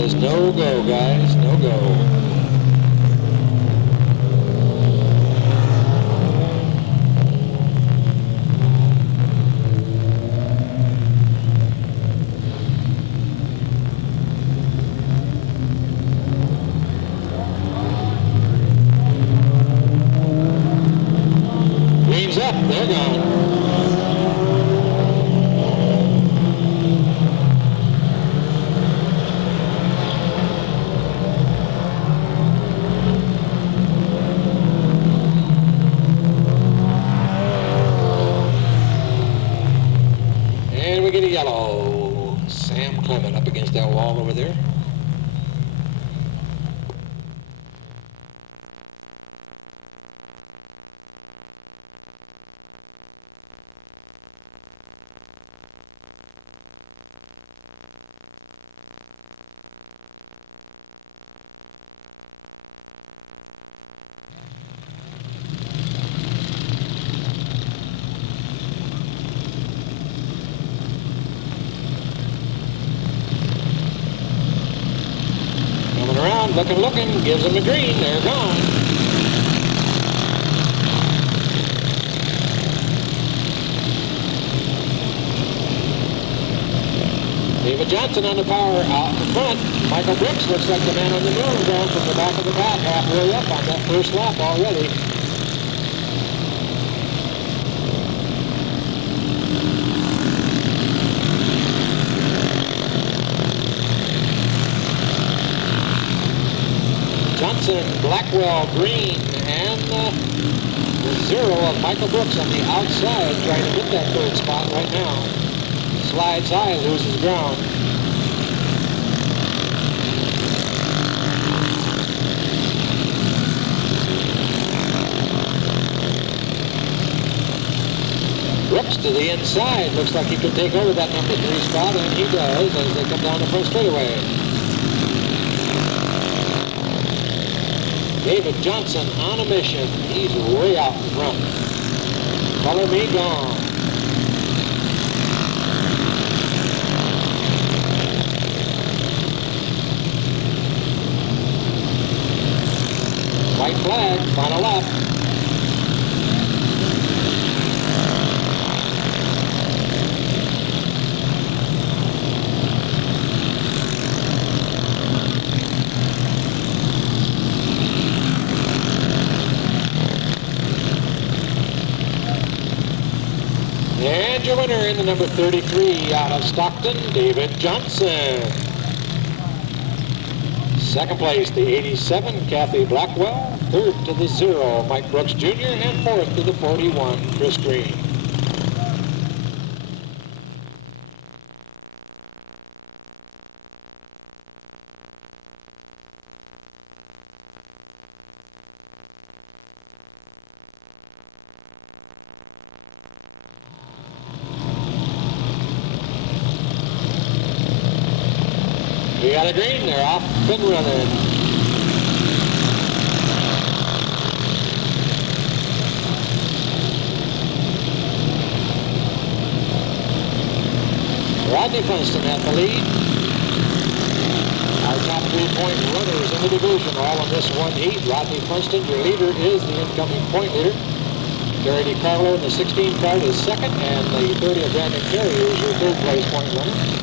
says no go, guys, no go. Green's up, they're gone. And we get a yellow. Sam Clement up against that wall over there. Around, looking, gives them a green, they're gone. David Johnson on the power out in front. Michael Brooks looks like the man on the moon down from the back of the pack, halfway up on that first lap already. Johnson, Blackwell, Green, and the zero of Michael Brooks on the outside trying to get that third spot right now. Slides high, loses ground. Brooks to the inside. Looks like he could take over that number 3 spot, and he does as they come down the front straightaway. David Johnson on a mission. He's way out in front. Follow me, gone. White flag, final lap. And your winner in the number 33 out of Stockton, David Johnson. Second place, the 87, Kathy Blackwell. Third to the 0, Mike Brooks Jr. And fourth to the 41, Chris Green. We got a green, they're off and running. Rodney Funston at the lead. Our top 3-point runners in the division, all in this one heat. Rodney Funston, your leader, is the incoming point leader. Gary DiCarlo in the 16 card is second, and the 30 of Brandon Carey is your third place point runner.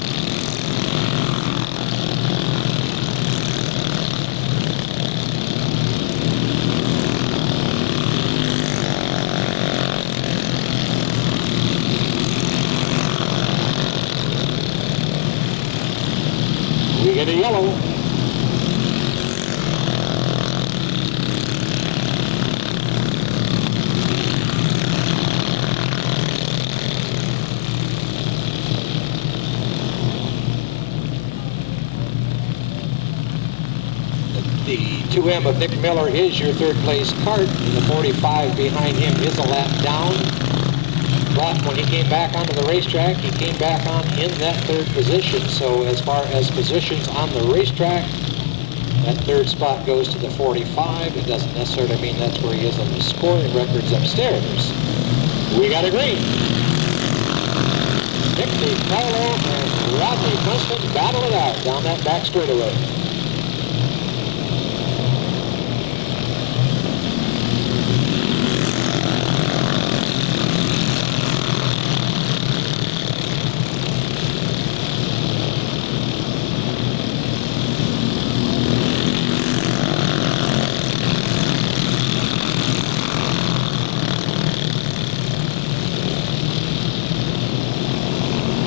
We get a yellow. The 2M of Nick Miller is your third place cart, and the 45 behind him is a lap down. But when he came back onto the racetrack, he came back on in that third position. So as far as positions on the racetrack, that third spot goes to the 45. It doesn't necessarily mean that's where he is on the scoring records upstairs. We got a green. Nick DiCarlo and Rodney Funston battle it out down that back straightaway.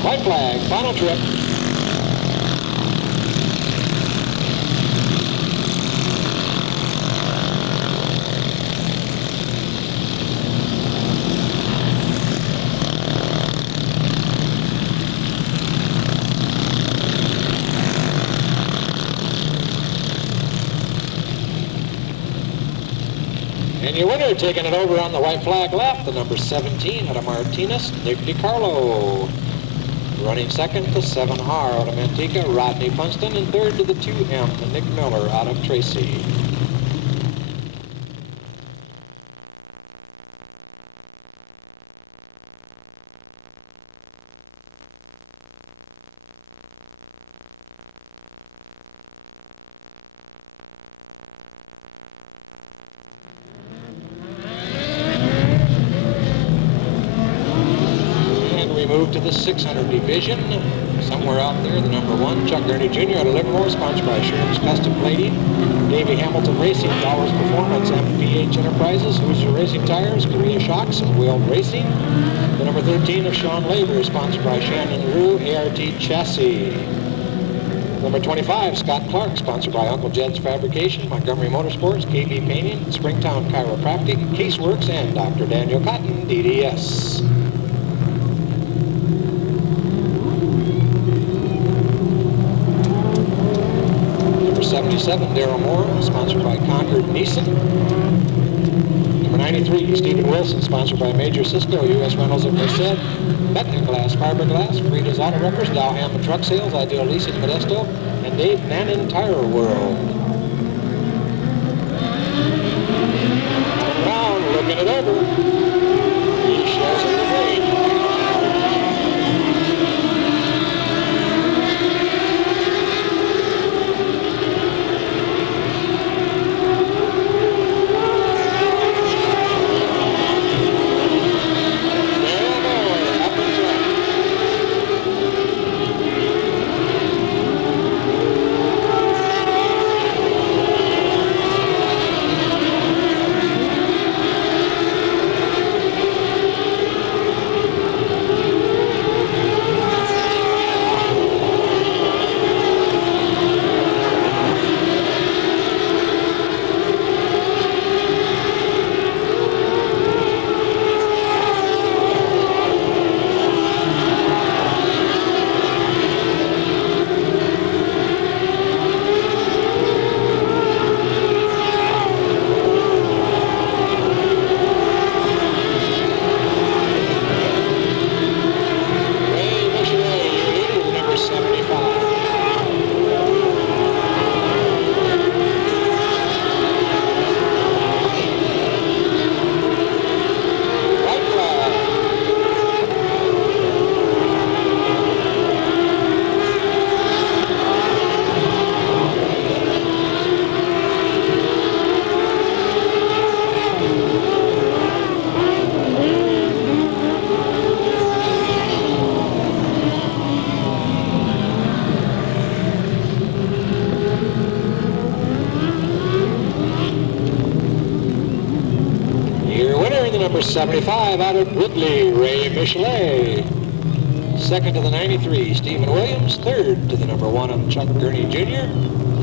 White flag, final trip. And your winner, taking it over on the white flag left, the number 17 out of Martinez, Nick DiCarlo. Running second, the 7R out of Manteca, Rodney Funston, and third to the 2M, Nick Miller out of Tracy. Move to the 600 division. Somewhere out there, the number 1, Chuck Gurney Jr. out of Livermore, sponsored by Sherman's Custom Plating, Davey Hamilton Racing, Towers Performance, MPH Enterprises, Hoosier Racing Tires, Korea Shocks, and Wheel Racing. The number 13 of Sean Labor, sponsored by Shannon Rue, ART Chassis. Number 25, Scott Clark, sponsored by Uncle Jed's Fabrication, Montgomery Motorsports, KB Painting, Springtown Chiropractic, Caseworks, and Dr. Daniel Cotton, DDS. Number 77, Darryl Moore, sponsored by Concord Neeson. Number 93, Stephen Wilson, sponsored by Major Cisco, U.S. Rentals of Merced, Bettman Glass, Fiberglass, Frida's Auto Wreckers, Dowham Truck Sales, Ideal Leasing, Modesto, and Dave Nannin Tire World. Around, looking it over. He shows it the grade. Number 75 out of Woodley, Ray Michelet. Second to the 93, Stephen Williams. Third to the number 1 of Chuck Gurney Jr.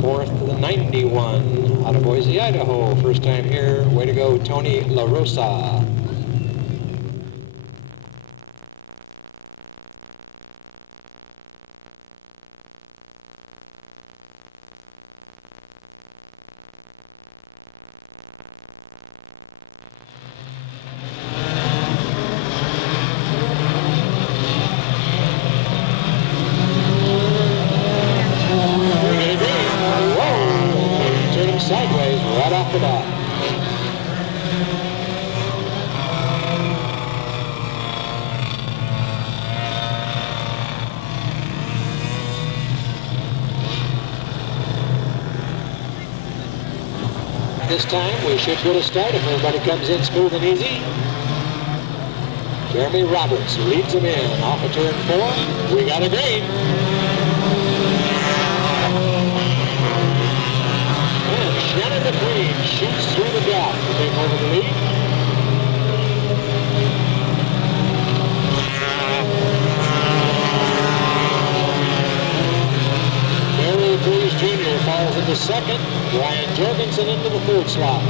Fourth to the 91 out of Boise, Idaho. First time here. Way to go, Tony La Rosa. Sideways right off the bat. this time. We should get a start if everybody comes in smooth and easy. Jeremy Roberts leads them in off of turn 4. We got a green. And Shannon McQueen shoots through the gap to take over the lead. Barry Cruz Jr. falls into second. Brian Jorgensen into the third slot.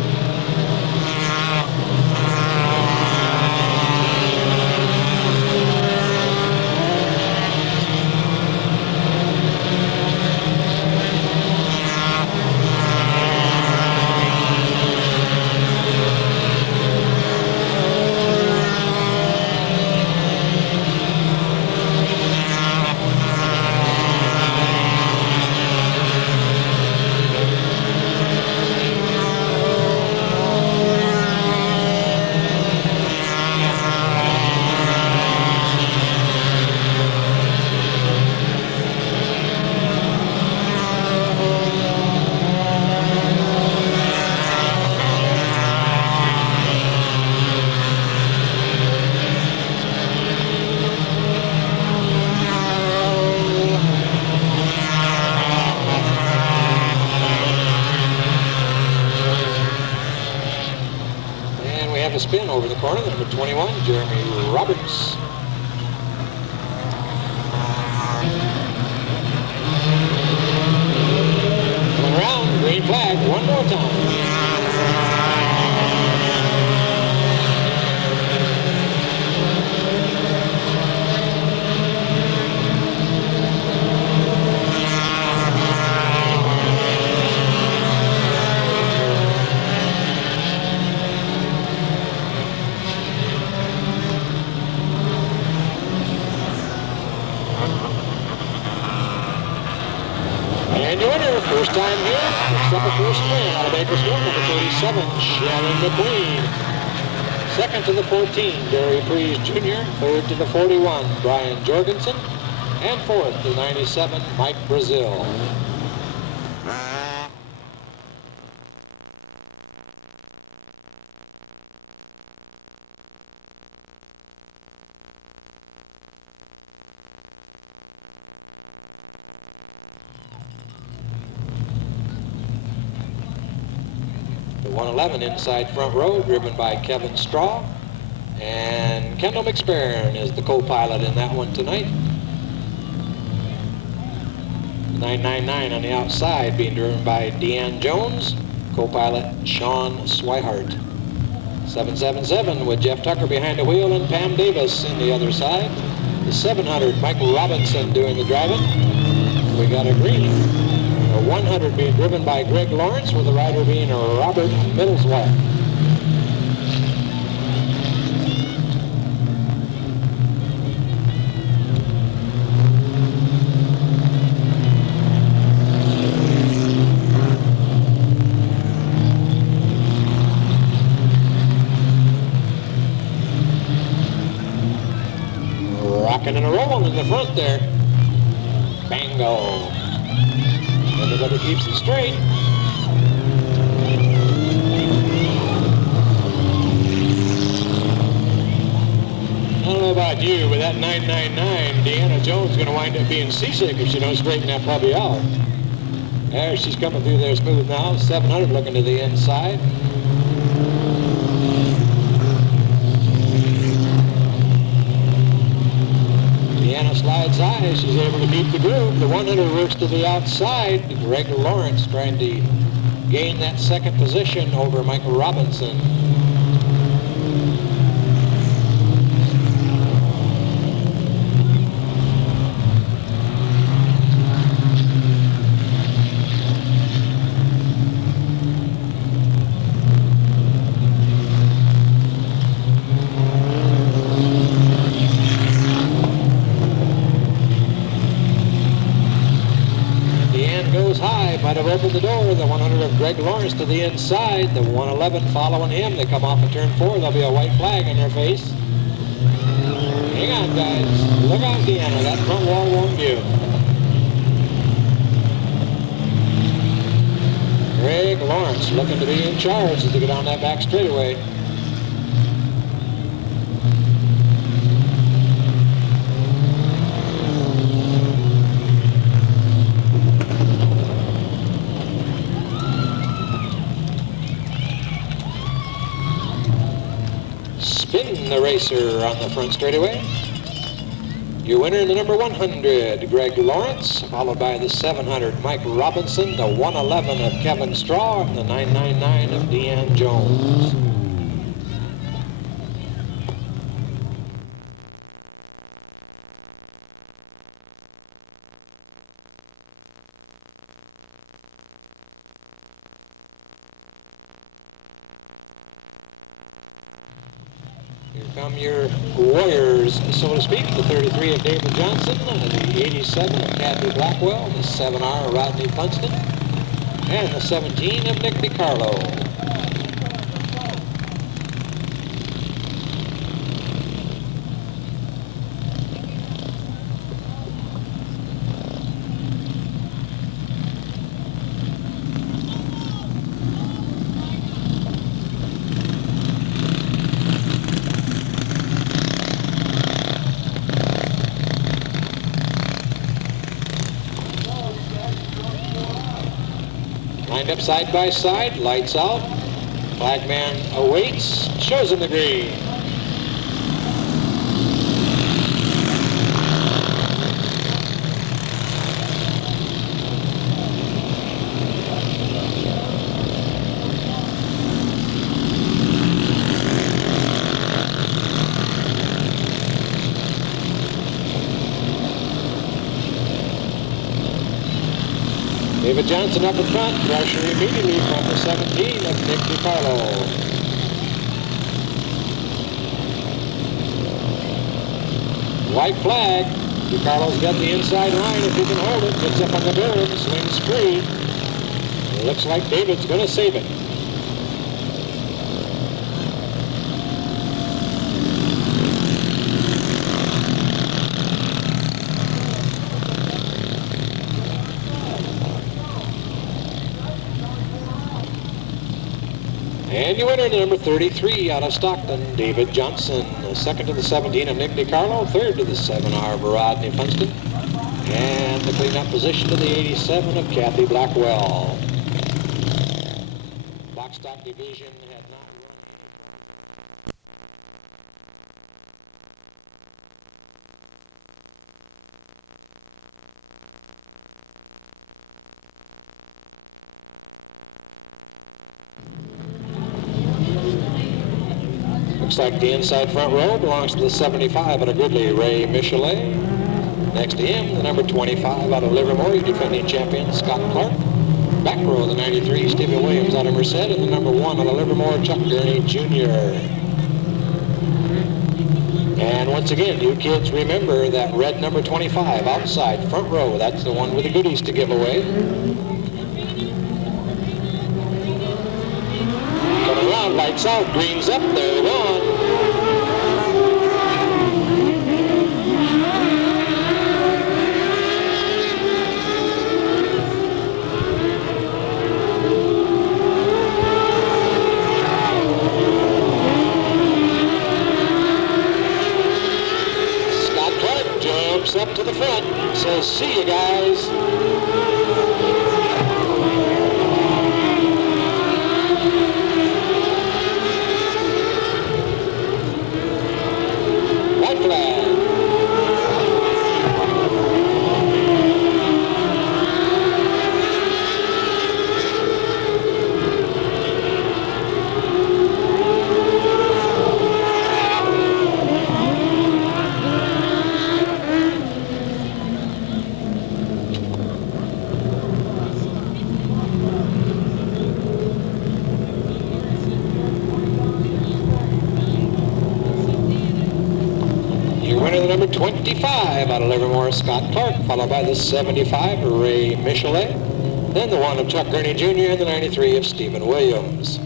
Spin over the corner, number 21, Jeremy Roberts. Coming around, green flag, one more time. And your winner, first time here, picks up a first win out of Bakersfield, number 37, Shannon McQueen. Second to the 14, Barry Freeze Jr. Third to the 41, Brian Jorgensen. And fourth to 97, Mike Brazil. The 111 inside front row, driven by Kevin Straw. And Kendall McSparron is the co-pilot in that one tonight. 999 on the outside, being driven by Deanne Jones. Co-pilot Sean Swihart. 777 with Jeff Tucker behind the wheel and Pam Davis in the other side. The 700, Michael Robinson doing the driving. We got a green. A 100 being driven by Greg Lawrence, with the rider being Robert Middlesworth. Rocking and rolling in the front there. Bango. Everybody keeps it straight. I don't know about you, but that 999, Deanna Jones is going to wind up being seasick if she don't straighten that puppy out. There, she's coming through there smooth now. 700 looking to the inside. Deanna slides high. She's able to beat the groove. The 100 works to the outside. Greg Lawrence trying to gain that second position over Michael Robinson. Might have opened the door. The 100 of Greg Lawrence to the inside. The 111 following him. They come off of turn 4. There'll be a white flag in their face. Hang on, guys. Look out, Deanna. That front wall won't view. Greg Greg Lawrence looking to be in charge as they get on that back straightaway. Spin the racer on the front straightaway. Your winner in the number 100, Greg Lawrence, followed by the 700, Mike Robinson, the 111 of Kevin Straw, and the 999 of Deanne Jones. Here come your warriors, so to speak. The 33 of David Johnson, the 87 of Kathy Blackwell, the 7R of Rodney Funston, and the 17 of Nick DiCarlo. Lined up side by side, lights out. Flagman awaits, shows him the green. David Johnson up in front, pressure immediately from the 17 of Nick DiCarlo. White flag. DiCarlo's got the inside line if he can hold it. Gets up on the berm, swings free. It looks like David's going to save it. And your winner, the number 33 out of Stockton, David Johnson. Second to the 17 of Nick DiCarlo. Third to the 7R of Rodney Funston. And the clean-up position to the 87 of Kathy Blackwell. Box stock division had not run any. Looks like the inside front row belongs to the 75 out of Gridley, Ray Michelet. Next to him, the number 25 out of Livermore, your defending champion, Scott Clark. Back row, the 93, Stephen Williams out of Merced, and the number 1 out of Livermore, Chuck Gurney Jr. And once again, you kids remember that red number 25 outside front row. That's the one with the goodies to give away. Coming around, lights out, greens up, they're gone. Up to the front, says, see you guys. White flag. Winner, the number 25 out of Livermore, Scott Clark, followed by the 75, Ray Michelet, then the 1 of Chuck Gurney Jr., and the 93 of Stephen Williams.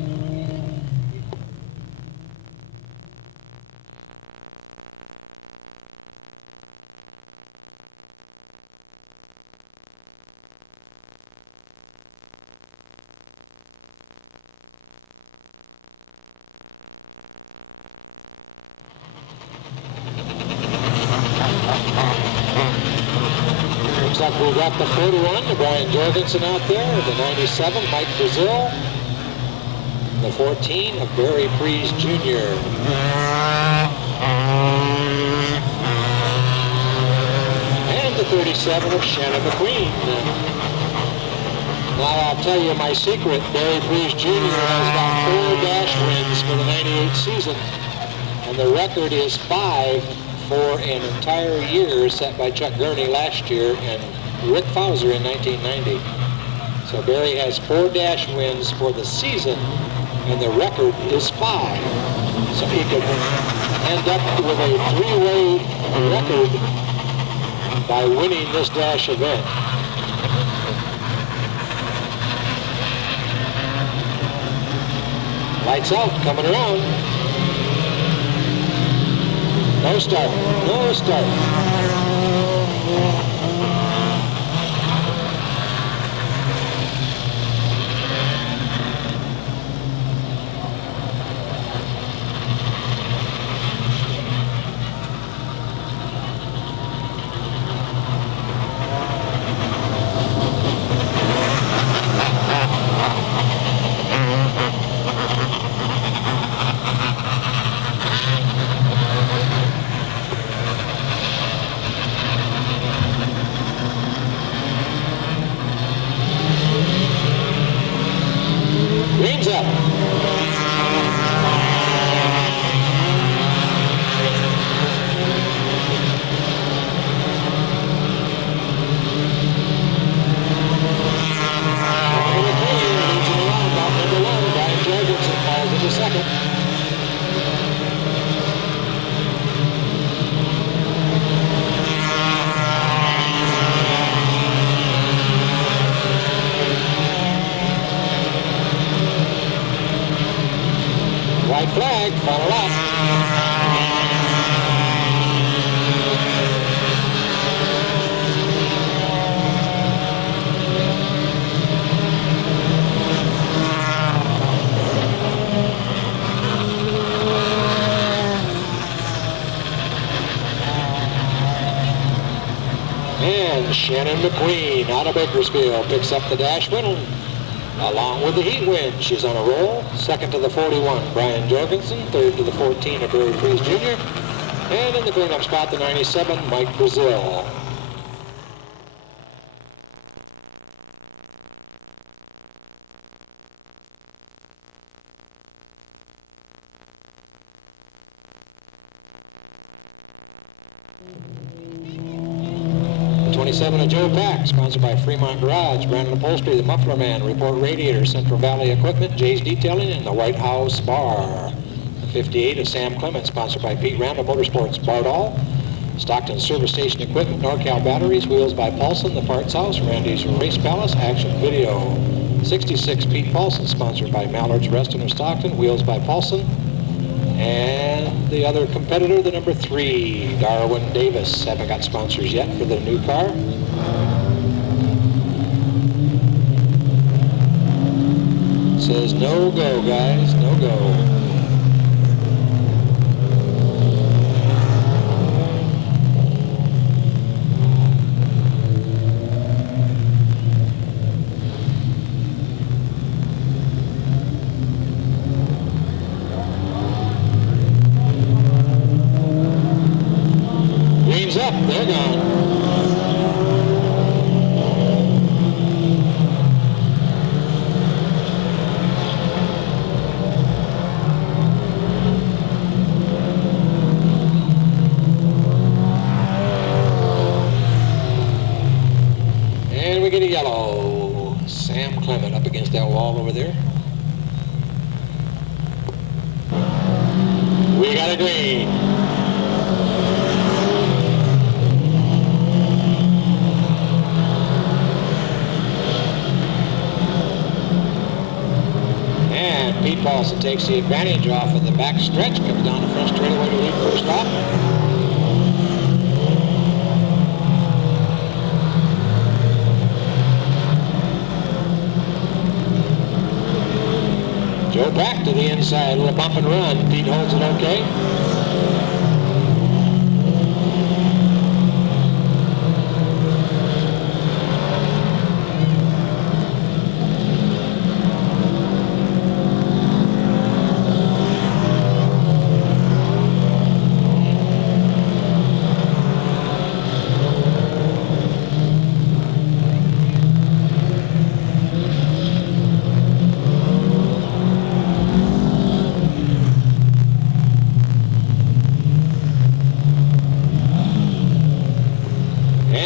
got the 41, the Brian Jorgensen out there, the 97, Mike Brazil, the 14 of Barry Freeze Jr. And the 37 of Shannon McQueen. Now I'll tell you my secret. Barry Freeze Jr. has got 4 dash wins for the 98 season, and the record is 5 for an entire year set by Chuck Gurney last year and Rick Fauser in 1990. So Barry has 4 dash wins for the season, and the record is 5. So he could end up with a 3-way record by winning this dash event. Lights out, coming around. No start, no start. Green's up. Brian Jorgensen falls into second. White flag, final lap. And Shannon McQueen out of Bakersfield picks up the dash win along with the heat win. She's on a roll. Second to the 41, Brian Jorgensen. Third to the 14 of Barry Freeze Jr. And in the cleanup spot, the 97, Mike Brazil. The 27 of Joe Pack, sponsored by Fremont Garage, Brandon Upholstery, the Muffler Man, Report Radiator, Central Valley Equipment, Jay's Detailing, and the White House Bar. The 58 of Sam Clements, sponsored by Pete Randall Motorsports, Bardall, Stockton Service Station Equipment, NorCal Batteries, Wheels by Paulson, the Parts House, Randy's Race Palace, Action Video. 66 Pete Paulson, sponsored by Mallard's Restaurant of Stockton, Wheels by Paulson. And the other competitor, the number 3, Darwin Davis. Haven't got sponsors yet for the new car. Says no go, guys, no go. Up, they're gone. And we get a yellow. Sam Clement up against that wall over there. We got a green. Pete Paulson takes the advantage off of the back stretch, comes down the front straightaway to lead first off. Joe back to the inside, a little bump and run. Pete holds it okay.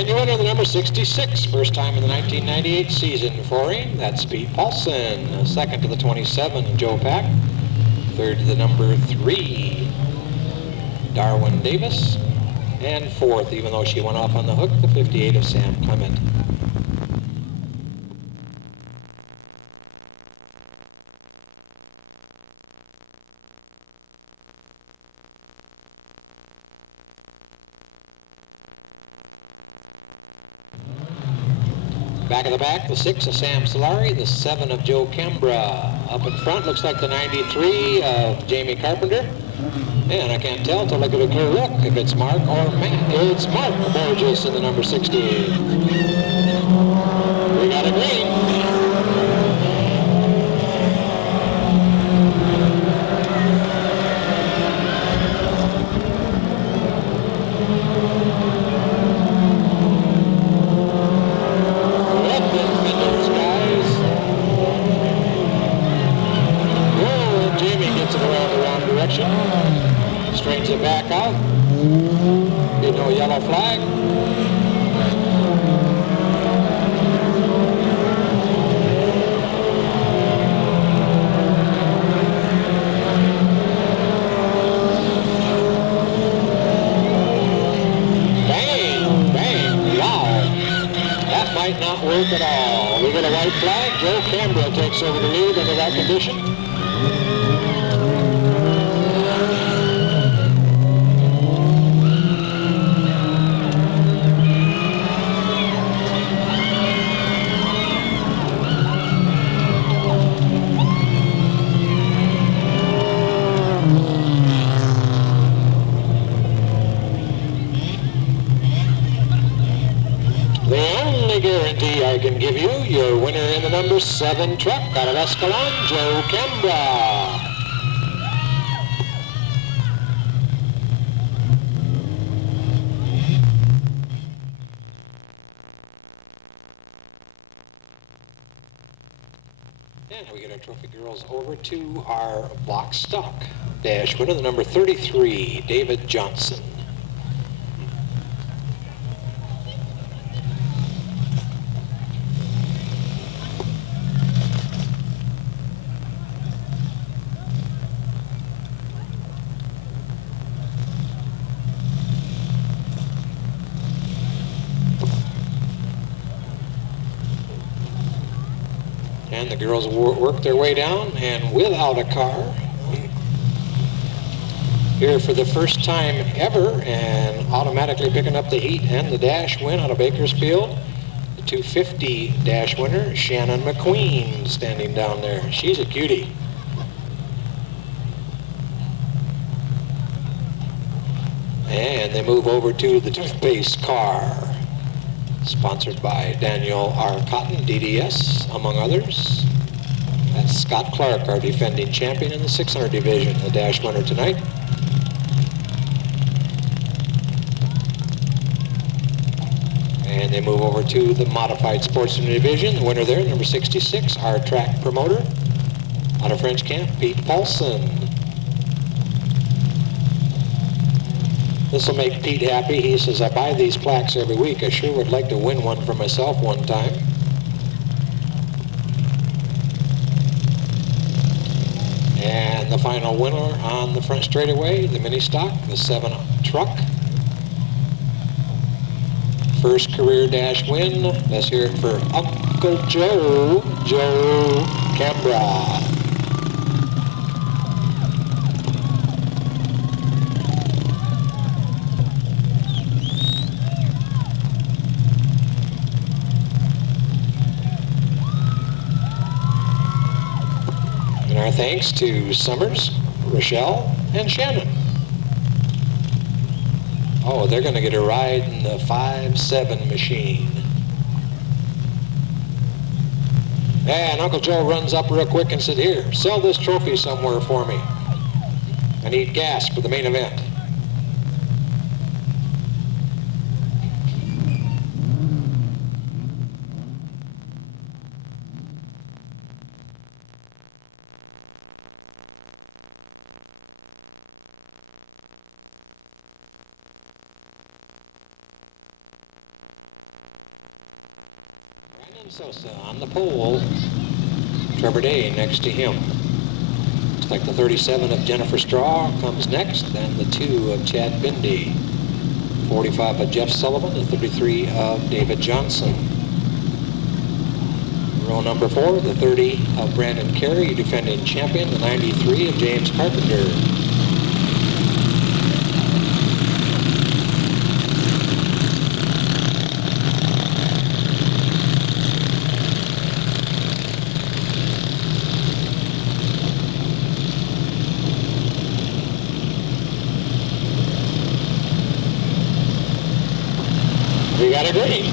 And you enter the number 66, first time in the 1998 season for him. That's Pete Paulson. Second to the 27, Joe Pack. Third to the number 3, Darwin Davis. And fourth, even though she went off on the hook, the 58 of Sam Clement. Back of the back, the 6 of Sam Solari, the 7 of Joe Kembra. Up in front, looks like the 93 of Jamie Carpenter. And I can't tell until I get a clear look if it's Mark or Matt. It's Mark Borges in the number 60. We got a green. Straightens it back out. Be no yellow flag. Bang! Bang! Wow! That might not work at all. We get a white flag. Joe Campbell takes over the lead under that condition. Guarantee I can give you your winner in the number 7 truck out of Escalon, Joe Kembra. And we get our trophy girls over to our box stock dash winner, the number 33, David Johnson. And the girls work their way down, and without a car, here for the first time ever, and automatically picking up the heat and the dash win out of Bakersfield, the 250 dash winner, Shannon McQueen, standing down there. She's a cutie. And they move over to the toothpaste car, sponsored by Daniel R. Cotton, DDS, among others. That's Scott Clark, our defending champion in the 600 division, the dash winner tonight. And they move over to the modified sportsman division. The winner there, number 66, our track promoter out of French Camp, Pete Paulson. This will make Pete happy. He says, I buy these plaques every week. I sure would like to win one for myself one time. And the final winner on the front straightaway, the mini stock, the 7 truck. First career dash win. Let's hear it for Uncle Joe, Joe Cambra. And our thanks to Summers, Rochelle, and Shannon. Oh, they're going to get a ride in the 5-7 machine. And Uncle Joe runs up real quick and said, here, sell this trophy somewhere for me. I need gas for the main event. Sosa on the pole. Trevor Day next to him. Looks like the 37 of Jennifer Straw comes next, and the 2 of Chad Bindi. 45 of Jeff Sullivan, the 33 of David Johnson. Row number 4, the 30 of Brandon Carey, defending champion, the 93 of James Carpenter. We got a green.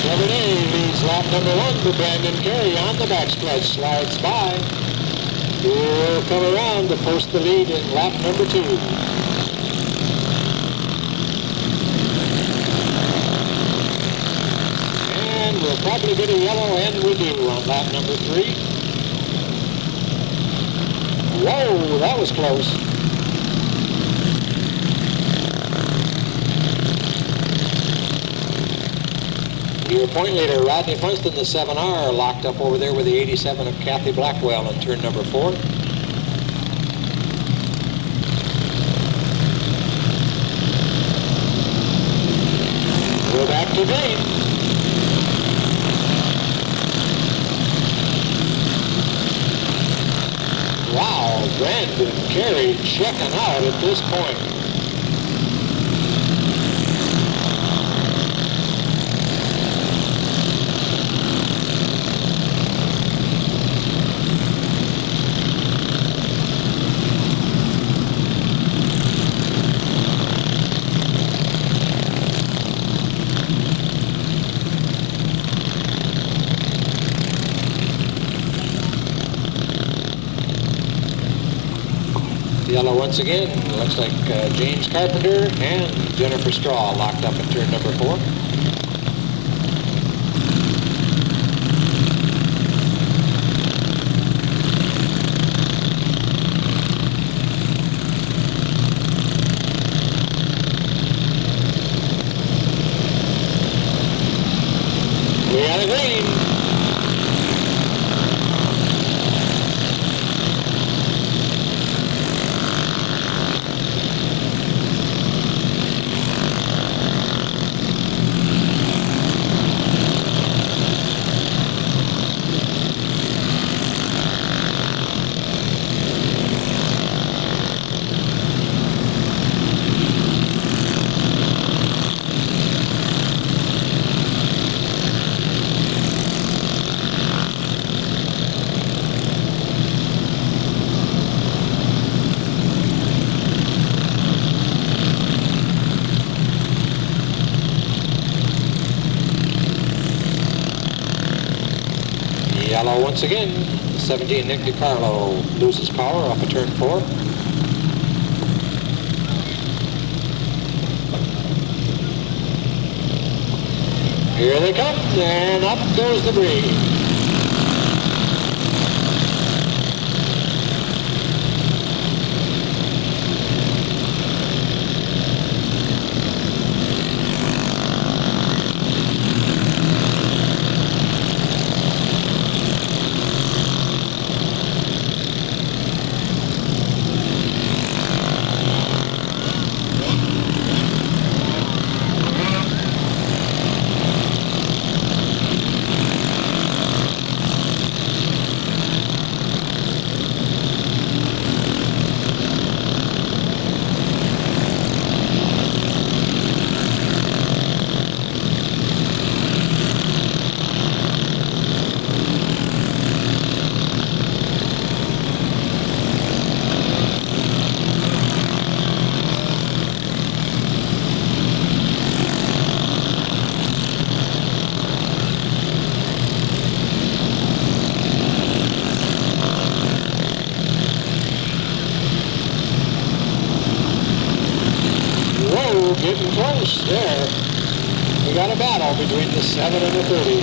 Trevor Day leads lap number 1 to Brandon Carey on the backstretch. Slides by. He'll come around to post the lead in lap number 2. We'll probably get a yellow, and we do on lap number 3. Whoa, that was close. Your point leader, Rodney Funston, the 7R, locked up over there with the 87 of Kathy Blackwell in turn number 4. We're back to green. Wow, Brandon Carey checking out at this point. Yellow once again. Looks like James Carpenter and Jennifer Straw locked up in turn number 4. We got a green. Yellow once again. 17 Nick DiCarlo loses power off of turn 4. Here they come, and up goes the green. Getting close there. We got a battle between the 7 and the 30.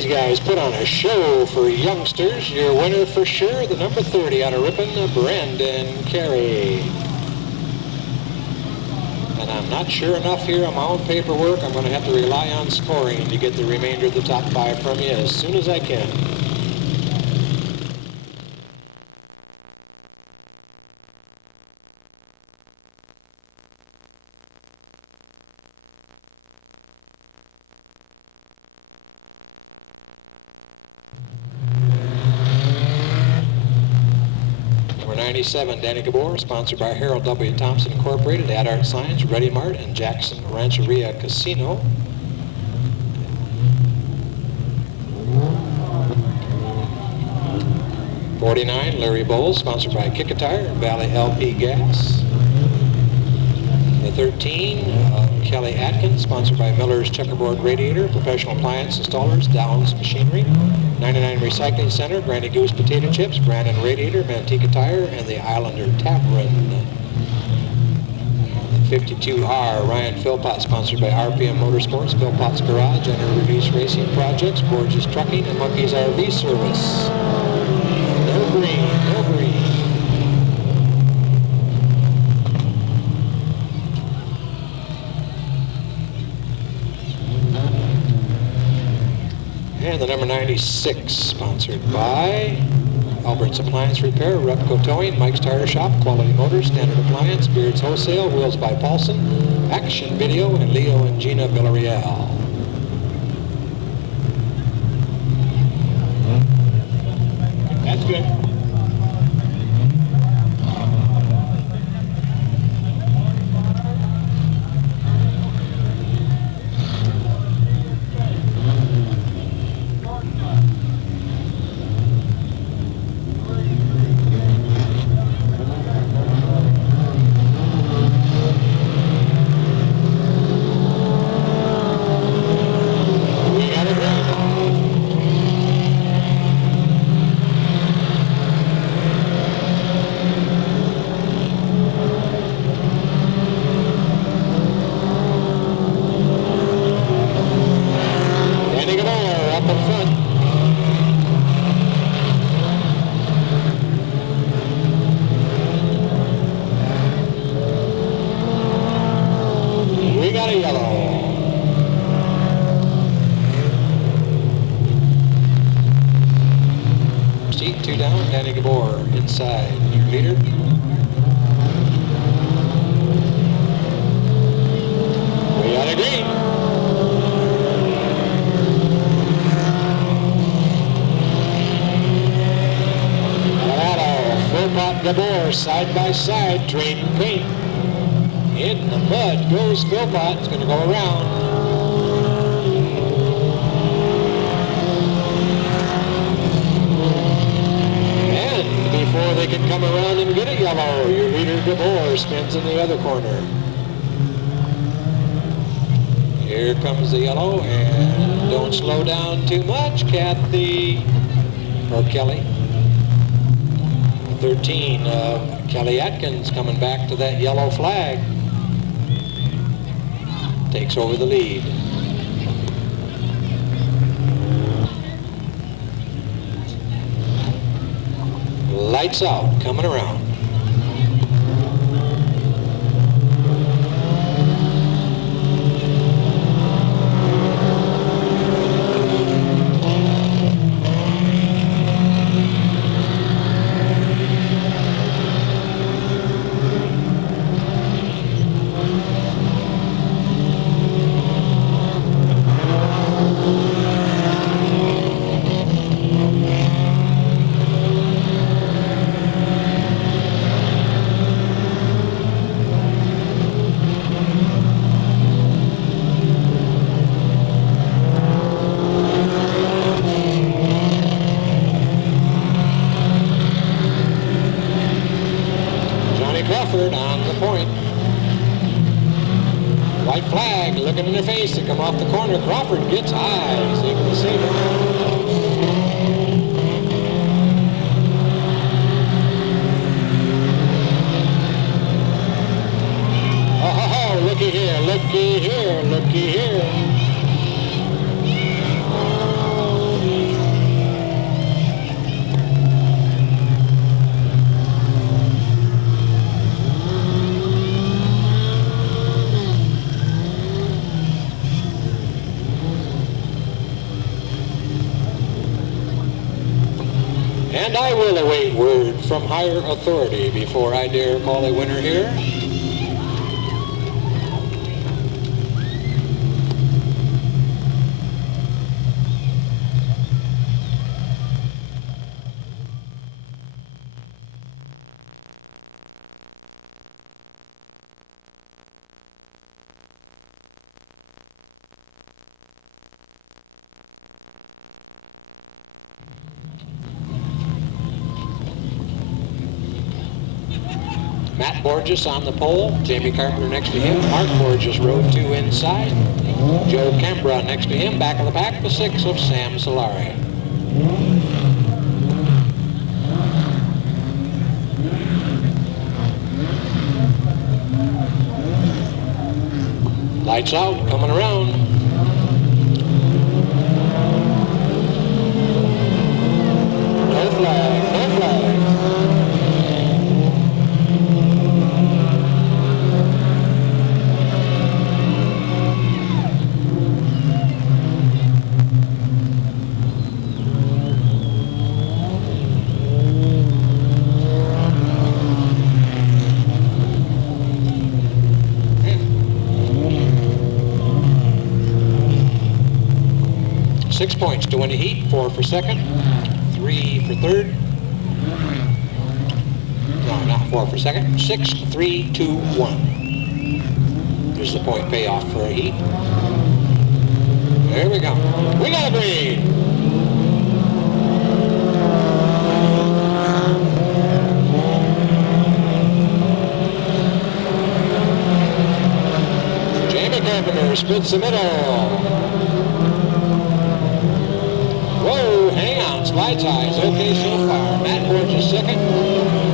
these guys put on a show for youngsters. Your winner for sure, the number 30 out of Ripon, Brandon Carey. And I'm not sure enough here on my own paperwork. I'm going to have to rely on scoring to get the remainder of the top 5 from you as soon as I can. Number 97, Danny Gabor, sponsored by Harold W. Thompson Incorporated, Ad Art Signs, Ready Mart, and Jackson Rancheria Casino. '49, Larry Bowles, sponsored by Kick-A-Tire and Valley LP Gas. The 13, Kelly Atkins, sponsored by Miller's Checkerboard Radiator, Professional Appliance Installers, Downs Machinery. 99 Recycling Center, Granny Goose Potato Chips, Brandon Radiator, Manteca Tire, and the Islander Tavern. 52R, Ryan Philpott, sponsored by RPM Motorsports, Philpott's Garage, and Reduce Racing Projects, Borges Trucking, and Monkey's RV Service. No green, no green. And the number 96, sponsored by Albert's Appliance Repair, Repco Towing, Mike's Tire Shop, Quality Motors, Standard Appliance, Beards Wholesale, Wheels by Paulson, Action Video, and Leo and Gina Villarreal. That's good. Inside your leader. We got a green. Colorado, Philpott, Gabor, side by side, trading paint. In the mud goes Philpott. It's going to go around. Before they can come around and get a yellow, your leader Gabor spins in the other corner. Here comes the yellow, and don't slow down too much, Kathy, or Kelly. 13, Kelly Atkins coming back to that yellow flag. Takes over the lead. Lights out, coming around. On the point. White flag looking in their face to come off the corner. Crawford gets high. He's able to save it. Oh, looky here, looky here, looky here. And I will await word from higher authority before I dare call a winner here. Matt Borges on the pole, Jamie Carpenter next to him, Mark Borges row 2 inside, Joe Cambra next to him, back of the pack, the 6 of Sam Solari. Lights out, coming around. No flag, no flag. Six points to win a heat, 4 for second, 3 for third. No, not 4 for second. 6, 3, 2, 1. There's the point payoff for a heat. There we go. We got a green. Jamie Carpenter splits the middle. Whoa, hang on, slides high. It's okay so far. Matt Borges second,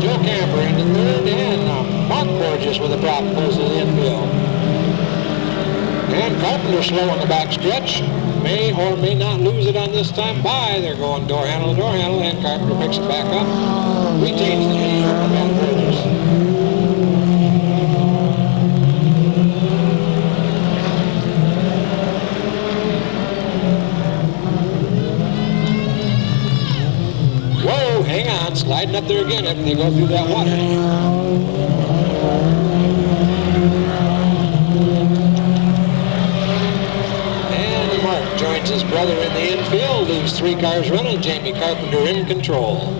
Joe Camper into third, and Mark Borges with a drop close to the infield. And Carpenter slow on the back stretch. May or may not lose it on this time by. They're going door handle to door handle, and Carpenter picks it back up. Retains the lead over Matt Borges. Hang on, sliding up there again after they go through that water. And Mark joins his brother in the infield, leaves 3 cars running, Jamie Carpenter in control.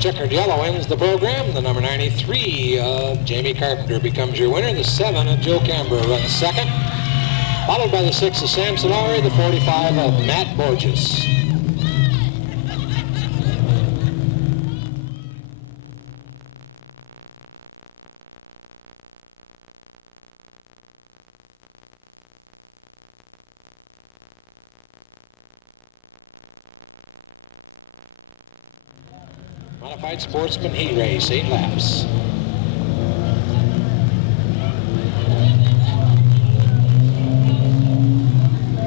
Checkered yellow ends the program. The number 93 of Jamie Carpenter becomes your winner. The 7 of Joe Cambra runs second, followed by the 6 of Sam Solari, the 45 of Matt Borges. Modified Sportsman Heat Race, 8 laps.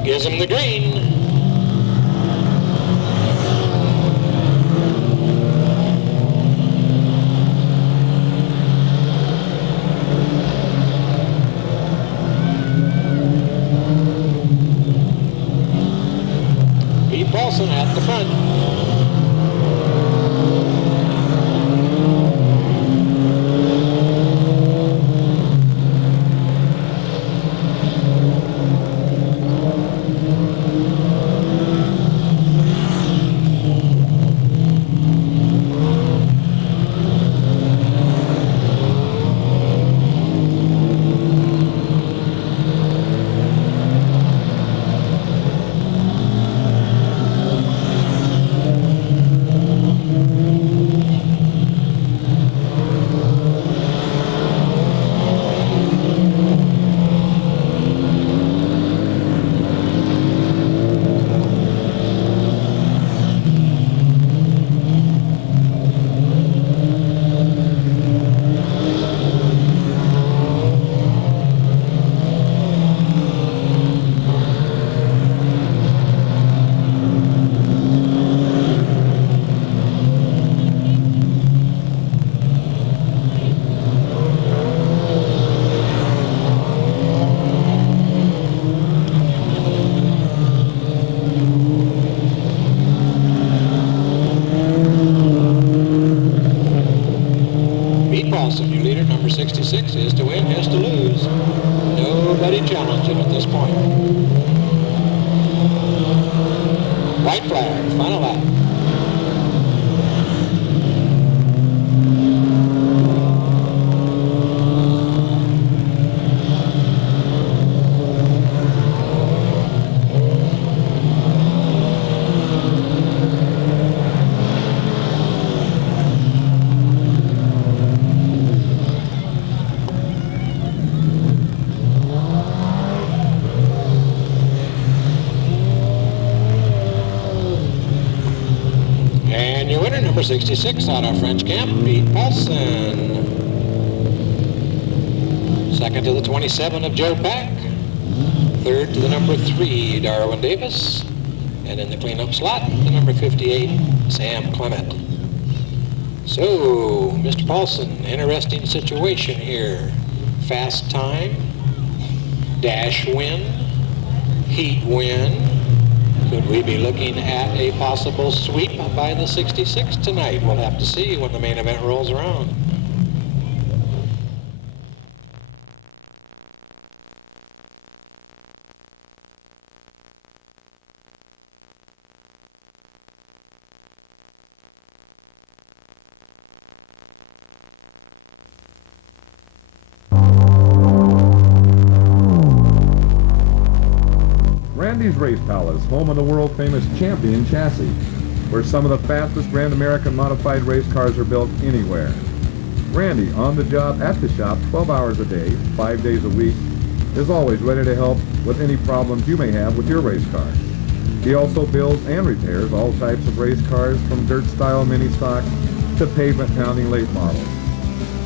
Gives him the green. Pete Paulson at the front. Paulson, your leader, number 66, is to win, is to lose. Nobody challenging at this point. White flag, final lap. And your winner, number 66, out of French Camp, Pete Paulson. Second to the 27 of Joe Pack. Third to the number 3, Darwin Davis. And in the cleanup slot, the number 58, Sam Clement. So, Mr. Paulson, interesting situation here. Fast time, dash win, heat win. Could we be looking at a possible sweep by the 66 tonight? We'll have to see when the main event rolls around. Randy's Race Palace, home of the world-famous Champion chassis, where some of the fastest Grand American modified race cars are built anywhere. Randy, on the job, at the shop, 12 hours a day, 5 days a week, is always ready to help with any problems you may have with your race car. He also builds and repairs all types of race cars, from dirt-style mini-stock to pavement-pounding late models.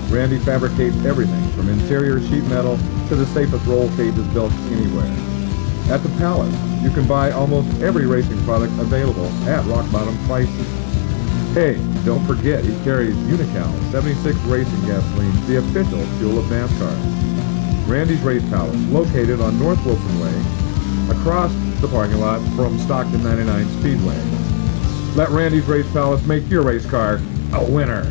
Randy fabricates everything from interior sheet metal to the safest roll cages built anywhere. At the Palace, you can buy almost every racing product available at rock-bottom prices. Hey, don't forget he carries Unical 76 Racing Gasoline, the official fuel of NASCAR. Randy's Race Palace, located on North Wilson Way, across the parking lot from Stockton 99 Speedway. Let Randy's Race Palace make your race car a winner.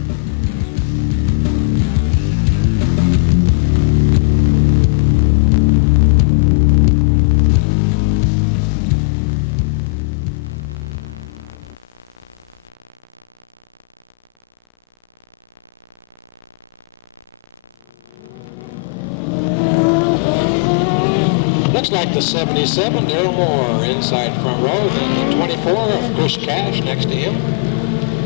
Looks like the 77, Daryl Moore, inside front row. Then the 24 of Chris Cash next to him.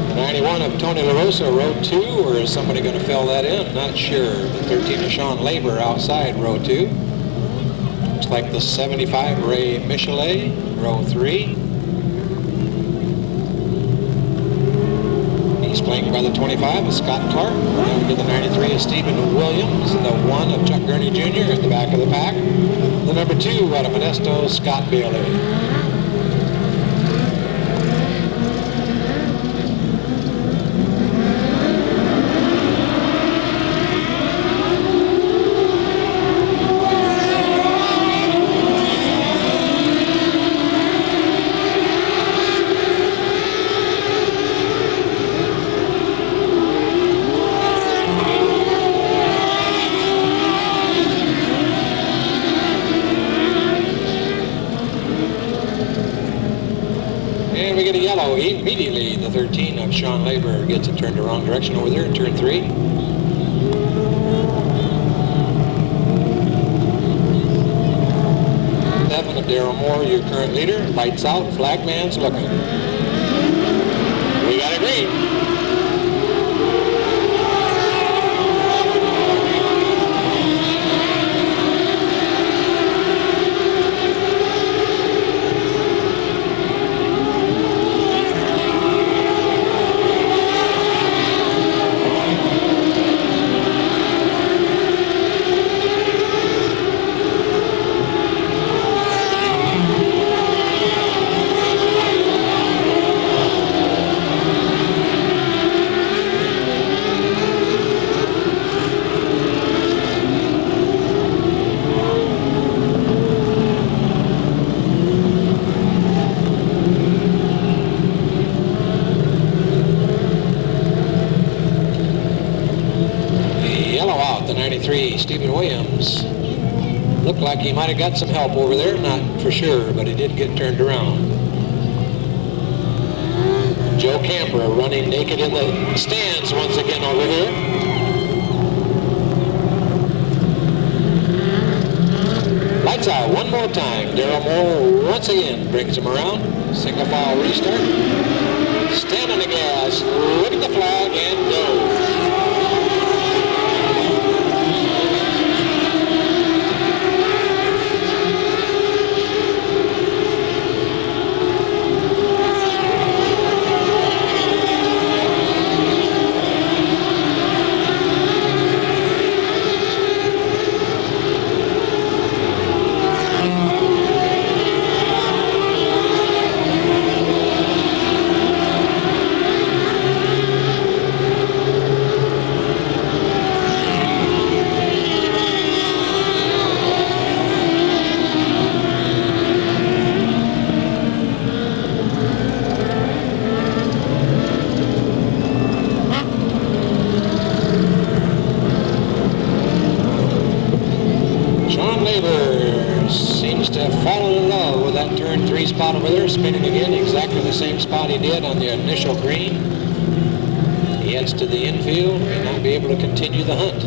The 91 of Tony LaRosa, row 2, or is somebody going to fill that in? Not sure. The 13 of Sean Labor outside row 2. Looks like the 75, Ray Michelet, row 3. He's flanked by the 25 of Scott Clark. Then we get the 93 of Stephen Williams, and the 1 of Chuck Gurney Jr. at the back of the pack. The number 2 out of Modesto, Scott Bailey. And we get a yellow. Immediately, the 13 of Sean Labor gets it turned the wrong direction over there at turn 3. Seven of Daryl Moore, your current leader. Lights out, flagman's looking. We got a green. off the 93 Stephen Williams. Looked like he might have got some help over there, not for sure, but he did get turned around. Joe Camper running naked in the stands once again over here. Lights out one more time. Darrell Moore once again brings him around. Single file restart. Stand on the gas, look at the flag, and go. Spot over there, spinning again, exactly the same spot he did on the initial green. He heads to the infield, may not be able to continue the hunt.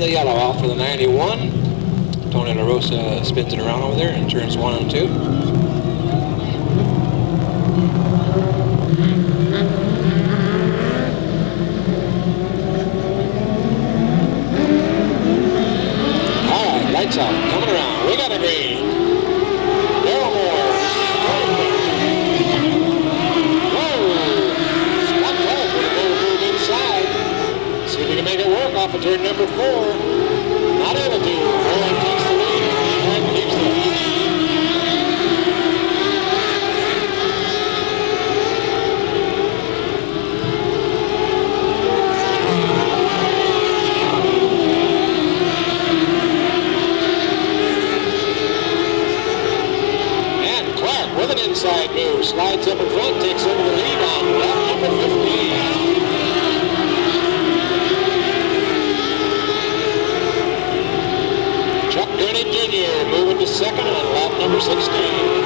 Yellow off for the 91. Tony La Rosa spins it around over there and turns 1 and 2. All right, lights out, coming around. We got a green. Darrell Moore. Whoa! Scott Paul put a little move inside. See if we can make it work off of turn number 4. Not able to. Moore takes the lead and keeps the lead. And Clark with an inside move slides up in front, takes over the lead on lap number 15. Jr. moving to second on lap number 16.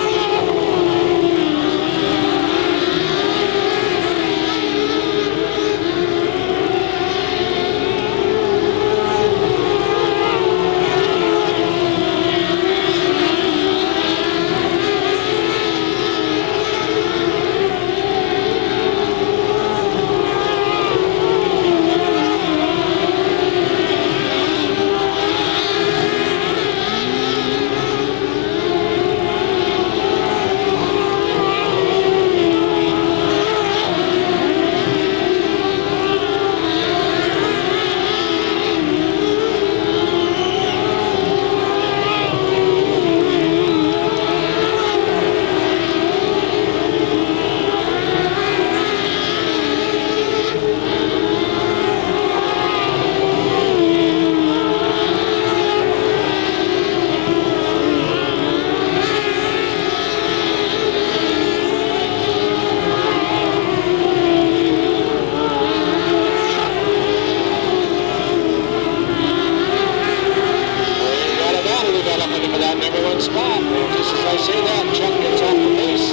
spot. And just as I say that, Chuck gets off the base.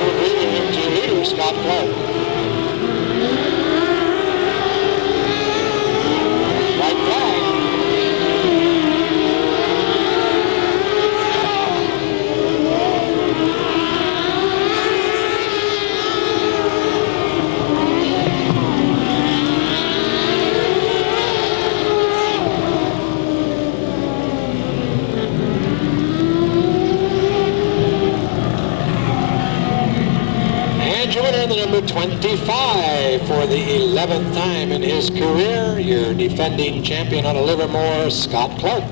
We're bringing him to leader, Scott Clark. White flag. The number 25 for the 11th time in his career, your defending champion out of Livermore, Scott Clark.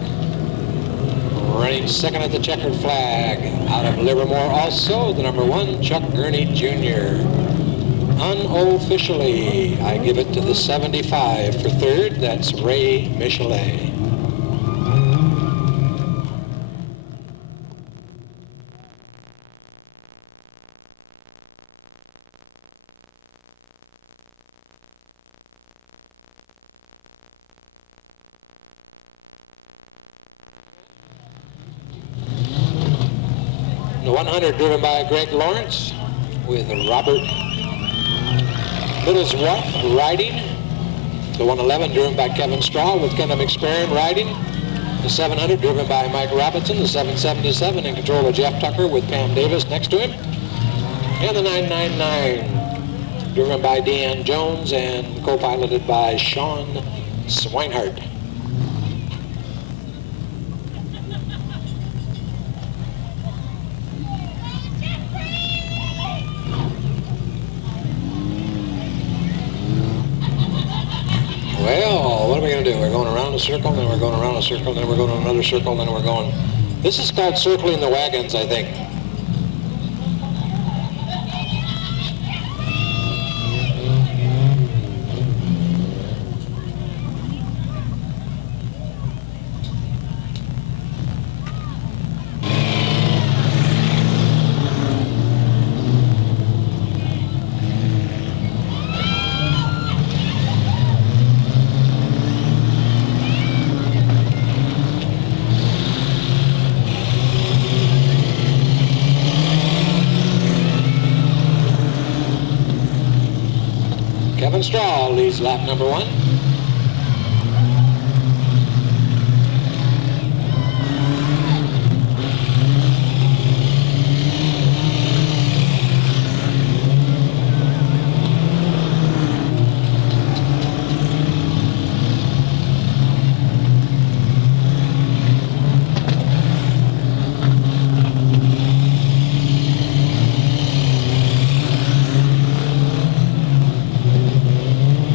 Running second at the checkered flag out of Livermore, also the number 1, Chuck Gurney Jr. Unofficially, I give it to the 75 for third. That's Ray Michelet. The 100 driven by Greg Lawrence with Robert Middlesworth riding. The 111 driven by Kevin Straw with Kendall McSperrin riding. The 700 driven by Mike Robinson. The 777 in control of Jeff Tucker with Pam Davis next to him. And the 999 driven by Deanne Jones and co-piloted by Sean Swinehart. Well, what are we going to do? We're going around a circle, then we're going around a circle, then we're going another circle, then we're going... This is called circling the wagons, I think. Kevin Straw leads lap number 1.